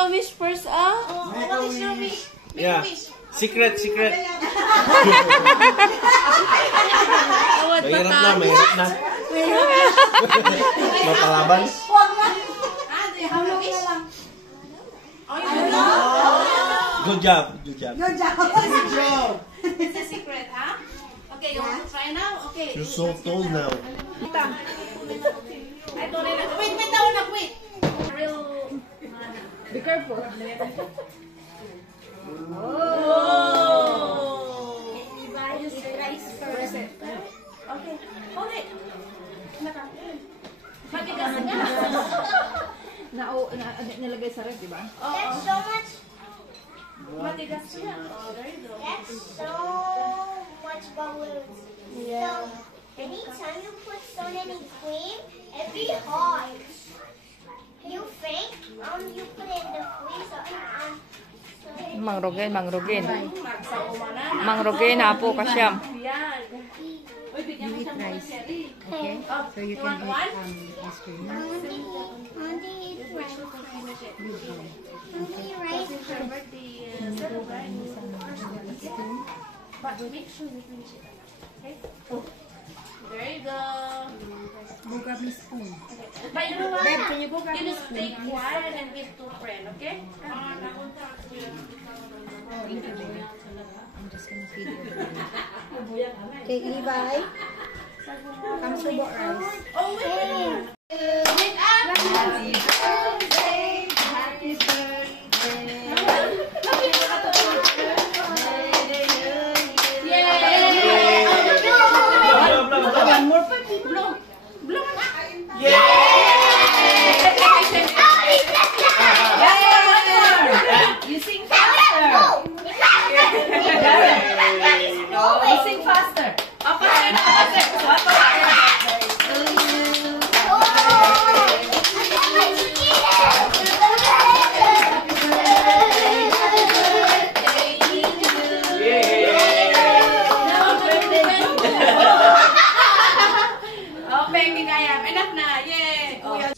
a wish first, ah? What is your wish? Yeah. Secret. Mahirap na. Mapalaban. Huwag na. Hulong na lang. Good job. Good job. It's a secret, huh? Okay, you want to try now? Okay. You're so tall now. Wait, wait. Be careful. Okay, hold it. Matigas na. Nilagay sa ref, di ba? That's so much. Matigas na. Oh, there you go. That's so much balloons. Yeah. So anytime you put so many cream, it'd be hard. You think you put it in the freezer Mangrogin. Magsauma na. Mangrogin, apo ka siyam. Yan. Uy, bigyan mo siyang mga cherry. Okay. So you can eat ice cream. Only rice. But make sure you finish it. Okay? There you go. Buka me spoon. But you know what? Babe, can you go grab You me just spoon? take one and give to a friend, okay? Thank you, baby. I'm just gonna feed you. Okay, Levi. Come to boat rice. Oh, wait. Wait up. Happy birthday. Happy birthday. One more pa. Blow. You sing faster. You sing faster. Okay, Mikayam. Enough na. Yay. Kuya